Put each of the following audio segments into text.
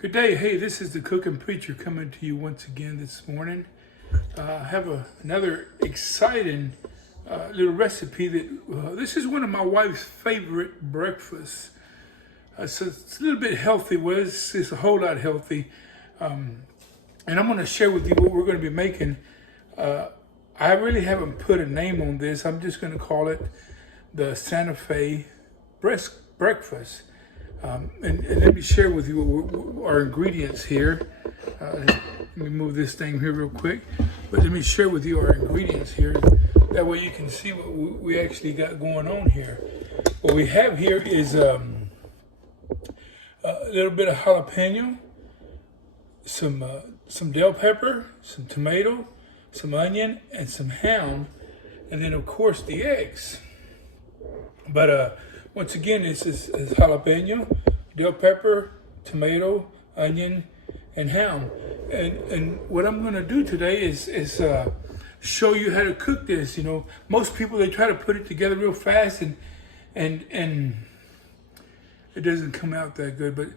Good day. Hey, this is the Cooking Preacher coming to you once again this morning. I have another exciting little recipe that this is one of my wife's favorite breakfasts. So it's a little bit healthy. Well, it's a whole lot healthy. And I'm going to share with you what we're going to be making. I really haven't put a name on this. I'm just going to call it the Santa Fe breakfast. And let me share with you our ingredients here. Let me move this thing here real quick. But let me share with you our ingredients here. That way you can see what we actually got going on here. What we have here is a little bit of jalapeno, some bell pepper, some tomato, some onion, and some ham. And then, of course, the eggs. But once again, this is jalapeno, bell pepper, tomato, onion, and ham. And what I'm going to do today is show you how to cook this. You know, most people, they try to put it together real fast and it doesn't come out that good. But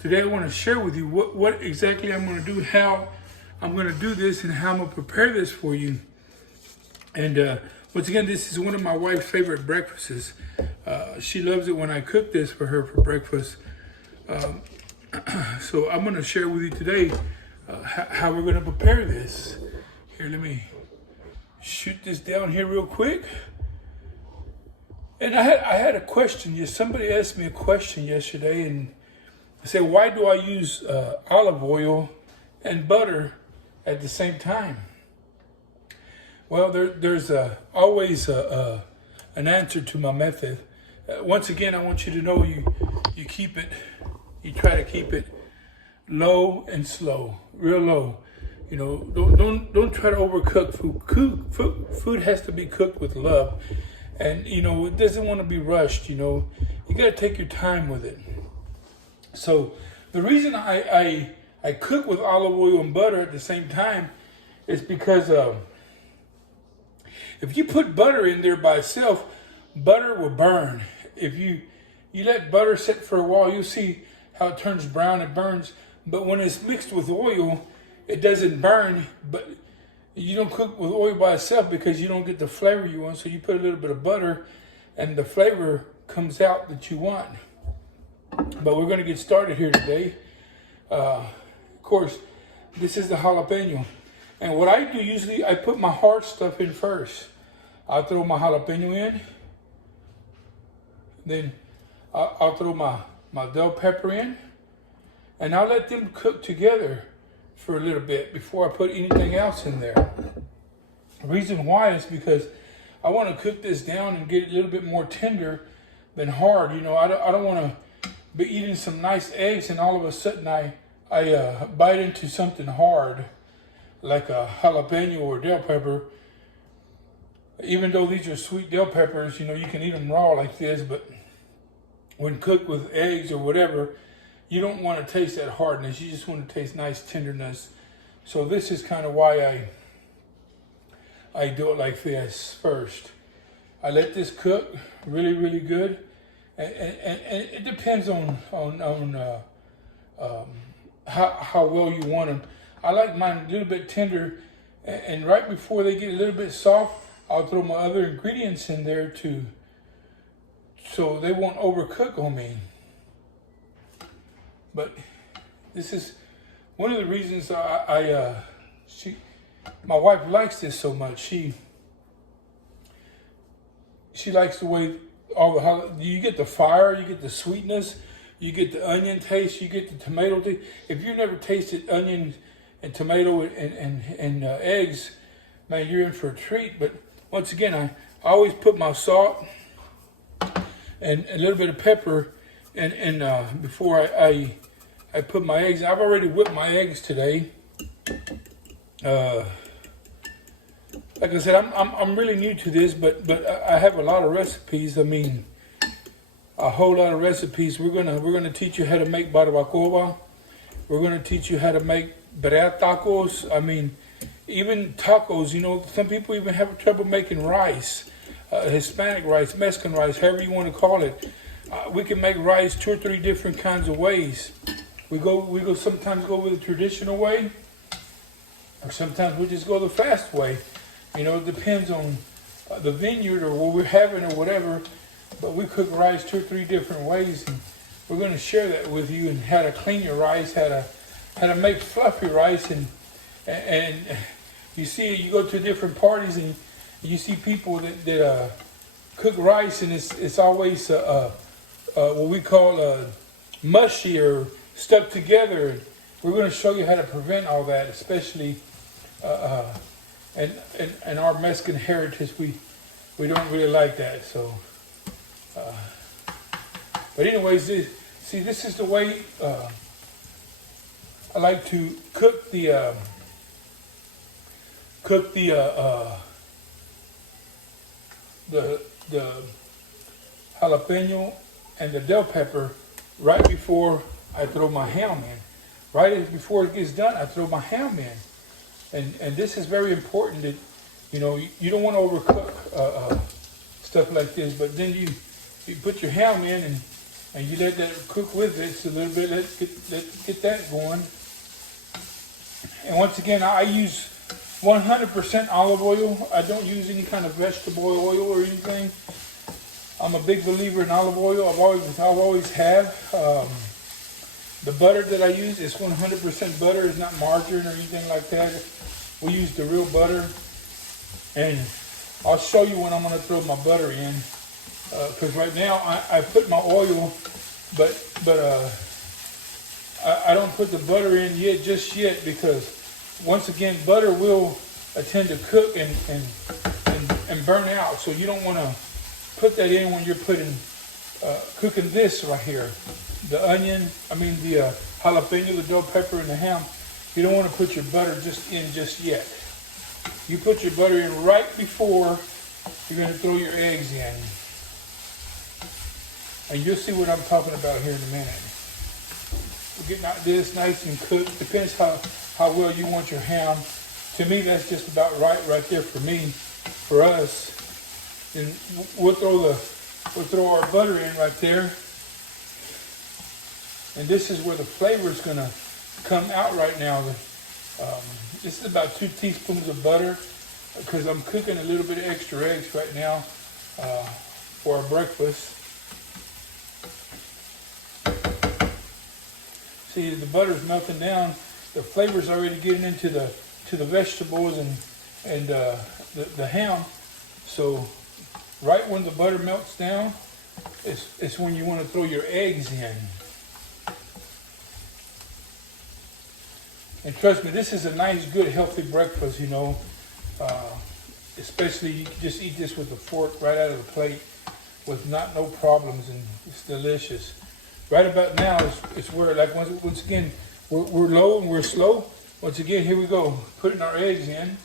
today I want to share with you what exactly I'm going to do, how I'm going to do this, and how I'm going to prepare this for you. And once again, this is one of my wife's favorite breakfasts. She loves it when I cook this for her for breakfast. So I'm going to share with you today how we're going to prepare this. Here, let me shoot this down here real quick. And I had a question. Somebody asked me a question yesterday and said, why do I use olive oil and butter at the same time? Well, there's always an answer to my method. Once again, I want you to know you try to keep it low and slow, real low. You know, don't try to overcook food. Food has to be cooked with love, and you know it doesn't want to be rushed. You know, you got to take your time with it. So the reason I cook with olive oil and butter at the same time is because if you put butter in there by itself, butter will burn. If you let butter sit for a while, you'll see how it turns brown, it burns. But when it's mixed with oil, it doesn't burn. But you don't cook with oil by itself because you don't get the flavor you want. So you put a little bit of butter and the flavor comes out that you want. But we're going to get started here today. Of course, this is the jalapeno. And what I do usually, I put my hard stuff in first. I'll throw my jalapeno in. Then I'll throw my bell pepper in. And I'll let them cook together for a little bit before I put anything else in there. The reason why is because I want to cook this down and get it a little bit more tender than hard. You know, I don't want to be eating some nice eggs and all of a sudden I bite into something hard like a jalapeno or bell pepper. Even though these are sweet bell peppers, you know, you can eat them raw like this, but when cooked with eggs or whatever, you don't want to taste that hardness. You just want to taste nice tenderness. So this is kind of why I do it like this first. I let this cook really, really good. And it depends on how well you want them. I like mine a little bit tender, and right before they get a little bit soft, I'll throw my other ingredients in there too, so they won't overcook on me. But this is one of the reasons my wife likes this so much. She likes the way you get the fire, you get the sweetness, you get the onion taste, you get the tomato taste. If you've never tasted onions and tomato and eggs, man, you're in for a treat. But once again, I always put my salt and a little bit of pepper and before I put my eggs. I've already whipped my eggs today. Like I said, I'm really new to this, but I have a lot of recipes. I mean, a whole lot of recipes. We're gonna teach you how to make barbacoa. We're gonna teach you how to make birria tacos. I mean, even tacos. You know, some people even have trouble making rice, Hispanic rice, Mexican rice, however you want to call it. We can make rice 2 or 3 different kinds of ways. We go sometimes go with the traditional way, or sometimes we just go the fast way. You know, it depends on the vineyard or what we're having or whatever. But we cook rice 2 or 3 different ways, and we're going to share that with you, and how to clean your rice, how to make fluffy rice, and you see, you go to different parties and you see people that cook rice, and it's always what we call mushy or stuck together. We're going to show you how to prevent all that, especially in our Mexican heritage. We don't really like that. So, but anyways, this is the way I like to cook the jalapeno and the bell pepper right before I throw my ham in. Right before it gets done, I throw my ham in. And this is very important that, you know, you don't want to overcook stuff like this, but then you put your ham in and you let that cook with it. It's a little bit, let's get that going. And once again, I use 100% olive oil. I don't use any kind of vegetable oil or anything. I'm a big believer in olive oil. I've always have. The butter that I use is 100% butter. It's not margarine or anything like that. We use the real butter. And I'll show you when I'm going to throw my butter in. Because right now I put my oil, but I don't put the butter in just yet, because once again, butter will tend to cook and burn out. So you don't want to put that in when you're cooking this right here. The jalapeno, the bell pepper, and the ham. You don't want to put your butter just yet. You put your butter in right before you're going to throw your eggs in. And you'll see what I'm talking about here in a minute. We're getting this nice and cooked. Depends how well you want your ham. To me, that's just about right there for me, for us. And we'll throw our butter in right there. And this is where the flavor is going to come out right now. This is about 2 teaspoons of butter, because I'm cooking a little bit of extra eggs right now for our breakfast. See, the butter's melting down. The flavor's already getting into the vegetables and the ham. So right when the butter melts down, it's when you want to throw your eggs in. And trust me, this is a nice, good, healthy breakfast, you know. Especially you can just eat this with a fork right out of the plate with no problems, and it's delicious. Right about now is where, like, once again, we're low and we're slow. Once again, here we go, putting our eggs in.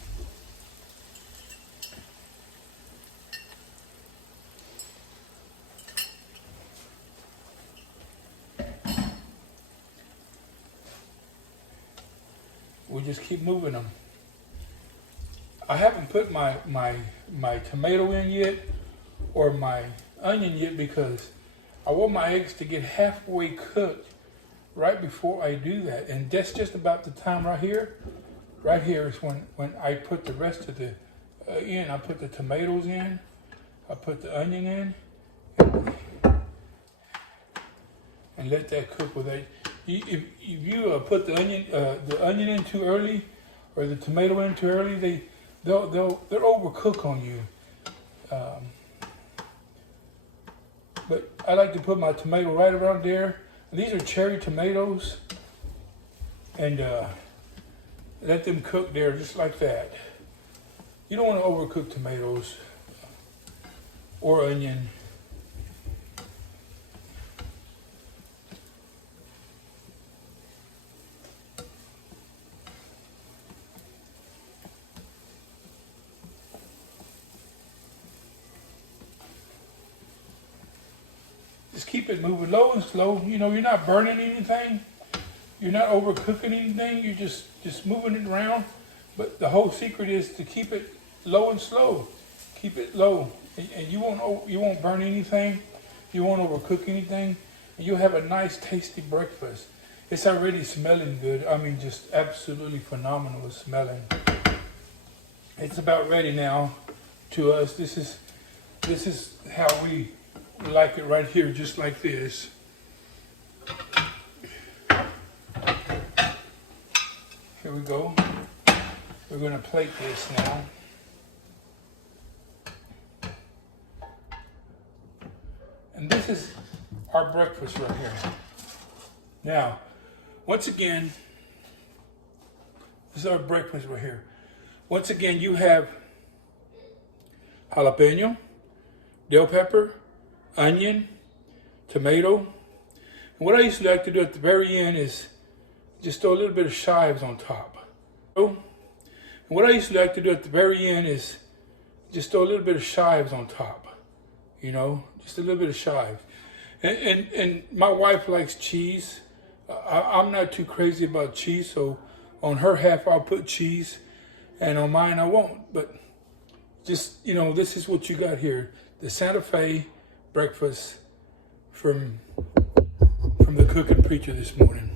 We just keep moving them. I haven't put my tomato in yet, or my onion yet, because I want my eggs to get halfway cooked right before I do that. And that's just about the time right here. Right here is when I put the rest of the in. I put the tomatoes in. I put the onion in. And let that cook with that. If you put the onion in too early, or the tomato in too early, they'll overcook on you. But I like to put my tomato right around there. And these are cherry tomatoes, and let them cook there just like that. You don't want to overcook tomatoes or onion. Just keep it moving low and slow. You know, you're not burning anything. You're not overcooking anything. You're just moving it around. But the whole secret is to keep it low and slow. Keep it low, and you won't burn anything. You won't overcook anything, and you'll have a nice, tasty breakfast. It's already smelling good. I mean, just absolutely phenomenal smelling. It's about ready now to us. This is how we like it right here, just like this. Here we go. We're gonna plate this now. And this is our breakfast right here. Now, once again, this is our breakfast right here. Once again, you have jalapeno, bell pepper, onion, tomato. And what I used to like to do at the very end is just throw a little bit of chives on top. And what I used to like to do at the very end is just throw a little bit of chives on top. You know, just a little bit of chives. And my wife likes cheese. I'm not too crazy about cheese, so on her half I'll put cheese, and on mine I won't. But just, you know, this is what you got here. The Santa Fe breakfast from the Cooking Preacher this morning.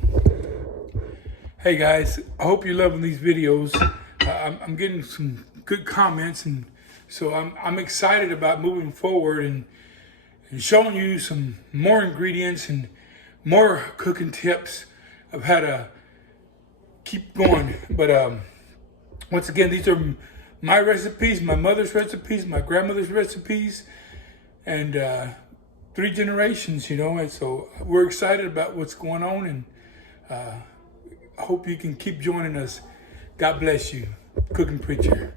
Hey guys, I hope you're loving these videos. I'm getting some good comments, and so I'm excited about moving forward and showing you some more ingredients and more cooking tips of how to keep going. But once again, these are my recipes, my mother's recipes, my grandmother's recipes, and 3 generations, you know. And so we're excited about what's going on, and I hope you can keep joining us. God bless you. Cooking Preacher.